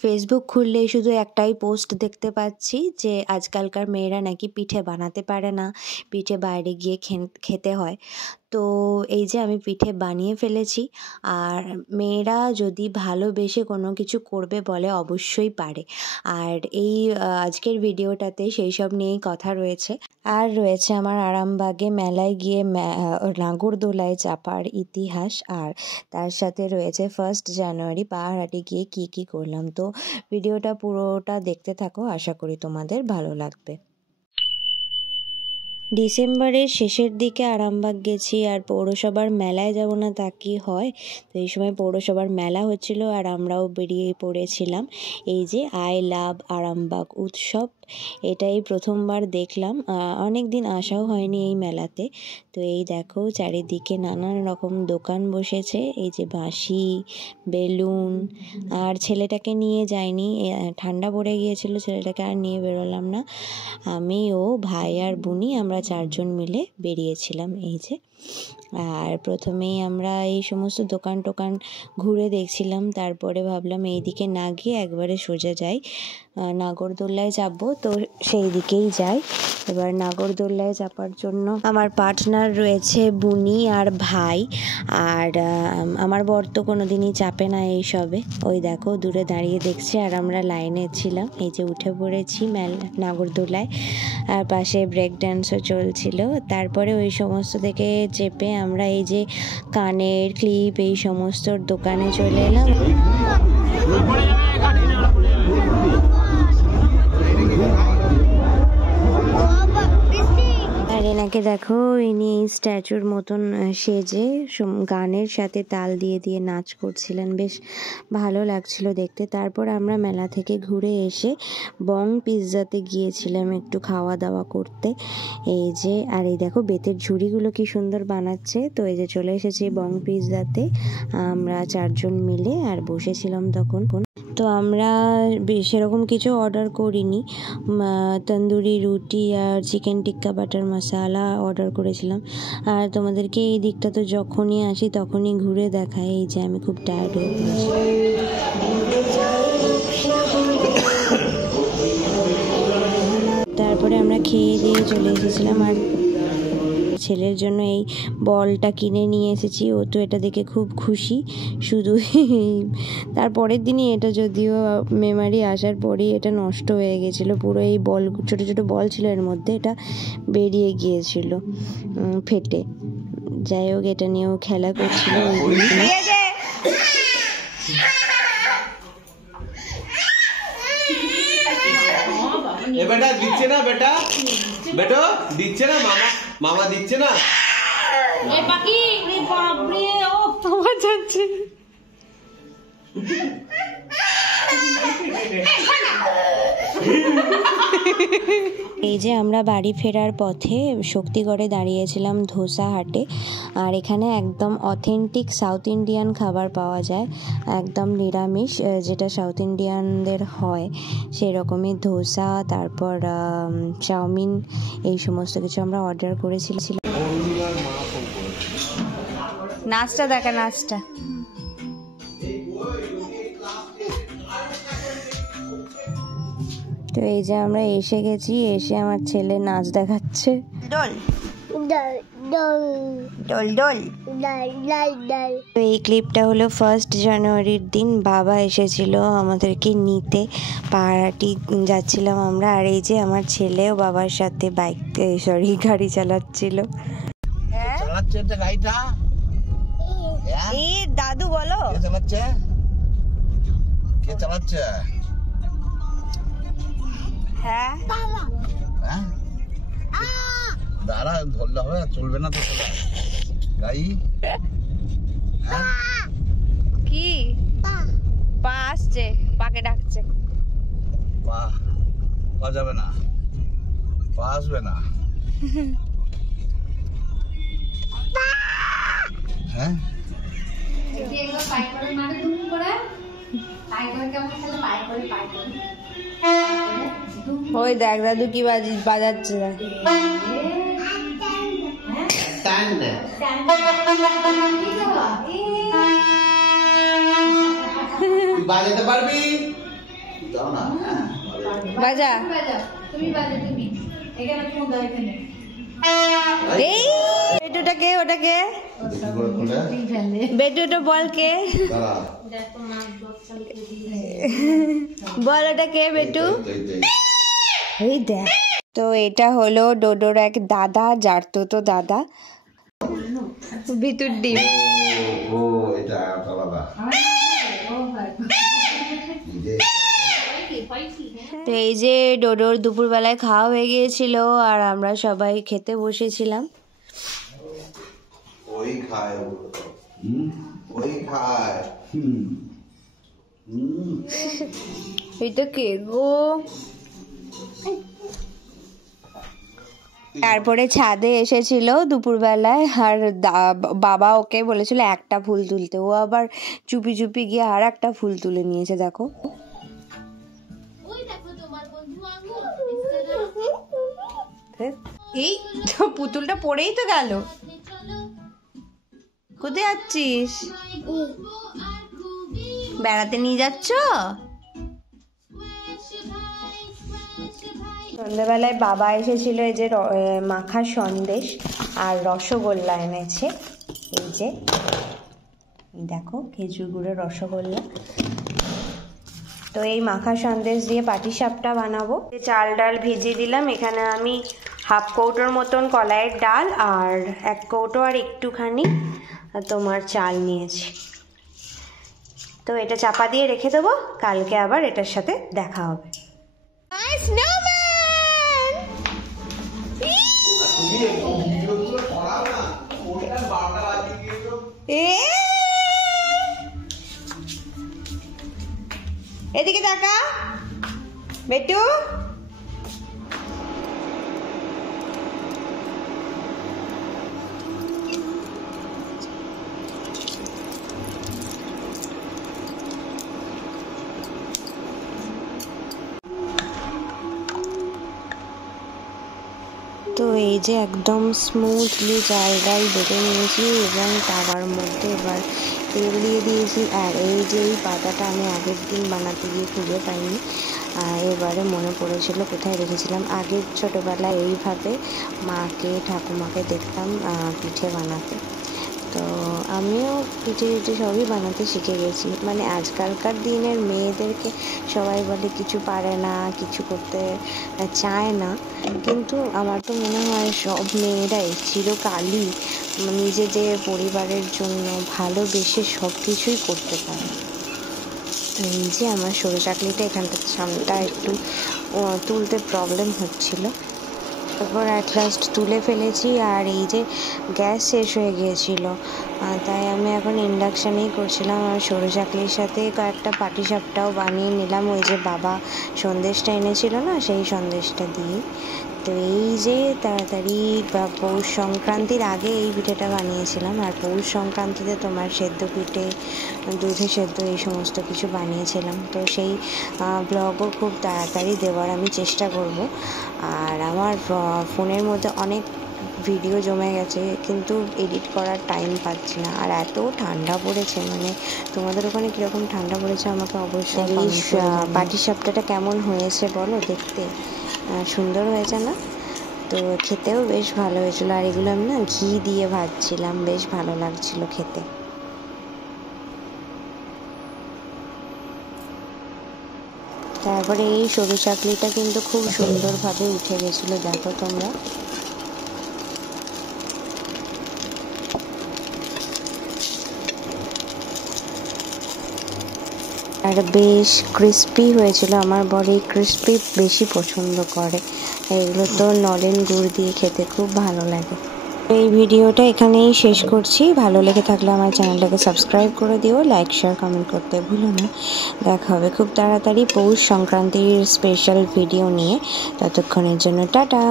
Facebook খুললেই শুধু একটাই পোস্ট দেখতে পাচ্ছি যে আজকালকার মেয়েরা নাকি পিঠে বানাতে পারে না, পিঠে বাইরে গিয়ে খেতে হয়। তো এই যে আমি পিঠে বানিয়ে ফেলেছি। আর মেয়েরা যদি ভালোবেসে কোনো কিছু করবে বলে অবশ্যই পারে। আর এই আজকের ভিডিওটাতে সেই সব নিয়েই কথা রয়েছে। আর রয়েছে আমার আরামবাগে মেলায় গিয়ে নাগরদোলায় চাপার ইতিহাস। আর তার সাথে রয়েছে 1 জানুয়ারি পাহাড়হাটি গিয়ে কী করলাম। তো ভিডিওটা পুরোটা দেখতে থাকো, আশা করি তোমাদের ভালো লাগবে। ডিসেম্বরের শেষের দিকে আরামবাগ গেছি, আর পৌরসভার মেলায় যাব না তা কি হয়। তো এই সময় পৌরসভার মেলা হচ্ছিল আর আমরাও বেরিয়ে পড়েছিলাম। এই যে আই লাভ আরামবাগ উৎসব, এটাই প্রথমবার দেখলাম। অনেক দিন আসাও হয়নি এই মেলাতে। তো এই দেখো চারিদিকে নানান রকম দোকান বসেছে। এই যে বাঁশি, বেলুন। আর ছেলেটাকে নিয়ে যাইনি, ঠান্ডা পড়ে গিয়েছিল, ছেলেটাকে আর নিয়ে বেরোলাম না। আমি, ও, ভাই আর বুনি, আমরা 4 জন মিলে বেরিয়েছিলাম। এই যে আর প্রথমেই আমরা এই সমস্ত দোকান টোকান ঘুরে দেখছিলাম। তারপরে ভাবলাম এই দিকে না গিয়ে একবারে সোজা যাই, নাগরদোলায় যাব। তো সেই দিকেই যাই। এবার নাগরদোলায় চাপার জন্য আমার পার্টনার রয়েছে বুনি আর ভাই। আর আমার বর তো কোনোদিনই চাপে না এইসবে। ওই দেখো দূরে দাঁড়িয়ে দেখছে, আর আমরা লাইনে ছিলাম। এই যে উঠে পড়েছি নাগরদোলায়। আর পাশে ব্রেক ডান্সও চলছিল। তারপরে ওই সমস্ত থেকে চেপে আমরা এই যে কানের ক্লিপ এই সমস্ত দোকানে চলে এলাম। আর এনাকে দেখো, ইনি এই স্ট্যাচুর মতন সেজে গানের সাথে তাল দিয়ে দিয়ে নাচ করছিলেন, বেশ ভালো লাগছিল দেখতে। তারপর আমরা মেলা থেকে ঘুরে এসে বং পিৎজাতে গিয়েছিলাম একটু খাওয়া দাওয়া করতে। এই যে আর এই দেখো বেতের ঝুড়িগুলো কি সুন্দর বানাচ্ছে। তো এই যে চলে এসেছি বং পিৎজাতে আমরা 4 জন মিলে, আর বসেছিলাম তখন। তো আমরা সেরকম কিছু অর্ডার করিনি, তন্দুরি রুটি আর চিকেন টিক্কা বাটার মশালা অর্ডার করেছিলাম। আর তোমাদেরকে এই দিকটা তো যখনই আসি তখনই ঘুরে দেখাই। এই যে আমি খুব টায়ার্ড হয়ে পড়েছি। তারপরে আমরা খেয়ে দিয়ে চলে এসেছিলাম। আর ছেলের জন্য এই বলটা কিনে নিয়ে এসেছি, ও তো এটা দেখে খুব খুশি। শুধু তারপরের দিনই এটা, যদিও মেমারি আসার পরেই এটা নষ্ট হয়ে গেছিলো পুরো। এই বল ছোট ছোট বল ছিল এর মধ্যে, এটা বেরিয়ে গিয়েছিল ফেটে। যাই হোক এটা নিয়েও খেলা করছিল। বেটা দিচ্ছে না, বেটা দিচ্ছে না, মামা দিচ্ছে না। এই যে আমরা বাড়ি ফেরার পথে শক্তিগড়ে দাঁড়িয়েছিলাম ধোসা হাটে। আর এখানে একদম অথেন্টিক সাউথ ইন্ডিয়ান খাবার পাওয়া যায়, একদম নিরামিষ, যেটা সাউথ ইন্ডিয়ানদের হয় সেরকমই ধোসা, তারপর চাউমিন, এই সমস্ত কিছু আমরা অর্ডার করেছিলাম। নাচটা দেখা, নাচটা তো এই যে আমরা এসে গেছি, এসে আমার ছেলে নাচ দেখাচ্ছে। Doll doll doll doll. তো এই ক্লিপটা হলো 1 জানুয়ারির দিন বাবা এসেছিল আমাদেরকে নিতে, পাহাড়হাটি যাচ্ছিলাম আমরা। আর এই যে আমার ছেলেও বাবার সাথে গাড়ি চালাচ্ছিল। এই দাদু বলো, কে চালাচ্ছে? হ্যাঁ দাঁড়া, ধরলে হবে, চলবে না তো গাই। কি পা আসছে, পাকে ডাকছে। পা যাবে না, পা আসবে না। হ্যাঁ ওই দেখ দাদু কি বাজাচ্ছে। বাজাতে পারবি? বাজা এই বেটুটাকে ওটাকে বেটুটা বল কে বল ওটা কে বেটু এই দেখ। তো এটা হলো ডোডোর এক দাদা, যার তো দাদা ভিতর ডিম। তো এই যে ডোডোর দুপুরবেলায় খাওয়া হয়ে গিয়েছিল আর আমরা সবাই খেতে বসেছিলাম। এটা কে গো? তারপরে ছাদে এসেছিল দুপুরবেলায় আর বাবা ওকে বলেছিল একটা ফুল তুলতে, ও আবার চুপি চুপি গিয়ে আর একটা ফুল তুলে নিয়েছে। দেখো এই তো পুতুলটা পড়েই তো গেল। কোথায় যাচ্ছিস? বেড়াতে নিয়ে যাচ্ছ? সন্ধ্যেবেলায় বাবা এসেছিল এই যে মাখা সন্দেশ আর রসগোল্লা এনেছে। এই যে দেখো খেজুর গুড়ের রসগোল্লা। তো এই মাখা সন্দেশ দিয়ে পাটিসাপটা বানাবো। চাল ডাল ভিজিয়ে দিলাম। এখানে আমি হাফ কৌটোর মতন কলাইয়ের ডাল আর 1 কৌটো আর একটুখানি তোমার চাল নিয়েছি। তো এটা চাপা দিয়ে রেখে দেবো, কালকে আবার এটার সাথে দেখা হবে। এদিকে তাকা বেটু। তো এই যে একদম স্মুথলি চাল ডাল বেটে নিয়েছি এবং তাওয়ার মধ্যে এবার তেল দিয়ে দিয়েছি। আর এই যে এই পাতাটা আমি আগের দিন বানাতে গিয়ে খুঁজে পাইনি, এবারে মনে পড়েছিল কোথায় রেখেছিলাম। আগের ছোটোবেলায় এইভাবে মাকে ঠাকুমাকে দেখতাম পিঠে বানাতে, তো আমিও পিঠে সবই বানাতে শিখে গেছি। মানে আজকালকার দিনের মেয়েদেরকে সবাই বলে কিছু পারে না, কিছু করতে চায় না, কিন্তু আমার তো মনে হয় সব মেয়েরাই চিরকালই নিজেদের পরিবারের জন্য ভালোবেসে সব কিছুই করতে পারে। এই যে আমার সরু চাকলিটা এখানটার সামনেটা একটু তুলতে প্রবলেম হচ্ছিল, তারপর অ্যাট লাস্ট তুলে ফেলেছি। আর এই যে গ্যাস শেষ হয়ে গিয়েছিল, তাই আমি এখন ইন্ডাকশানেই করছিলাম। আর সরু চাকলির সাথে কয়েকটা পাটিসাপটাও বানিয়ে নিলাম, ওই যে বাবা সন্দেশটা এনেছিল না, সেই সন্দেশটা দিয়ে। তো এই যে তাড়াতাড়ি পৌষ সংক্রান্তির আগে এই পিঠেটা বানিয়েছিলাম। আর পৌষ সংক্রান্তিতে তোমার সেদ্ধ পিঠে, দুধে সেদ্ধ এই সমস্ত কিছু বানিয়েছিলাম। তো সেই ব্লগও খুব তাড়াতাড়ি দেওয়ার আমি চেষ্টা করব। আর আমার ফোনের মধ্যে অনেক ভিডিও জমে গেছে, কিন্তু এডিট করার টাইম পাচ্ছি না। আর এত ঠান্ডা পড়েছে, মানে তোমাদের ওখানে কীরকম ঠান্ডা পড়েছে আমাকে অবশ্যই। এই পাটিসাপটাটা কেমন হয়েছে বলো দেখতে? সুন্দর হয়েছে না? তো খেতেও বেশ ভালো হয়েছিল। আর এগুলো আমি না ঘি দিয়ে ভাজছিলাম, বেশ ভালো লাগছিল খেতে। তারপরে এই সরু চাকলিটা কিন্তু খুব সুন্দরভাবে উঠে গেছিলো, দেখো তোমরা। আর বেশ ক্রিস্পি হয়েছিল। আমার বর এই ক্রিস্পি বেশি পছন্দ করে, এগুলো তো নলেন গুড় দিয়ে খেতে খুব ভালো লাগে। এই ভিডিওটা এখানেই শেষ করছি। ভালো লেগে থাকলে আমার চ্যানেলটাকে সাবস্ক্রাইব করে দিও, লাইক শেয়ার কমেন্ট করতে ভুলো না। দেখা হবে খুব তাড়াতাড়ি পৌষ সংক্রান্তির স্পেশাল ভিডিও নিয়ে। ততক্ষণের জন্য টাটা।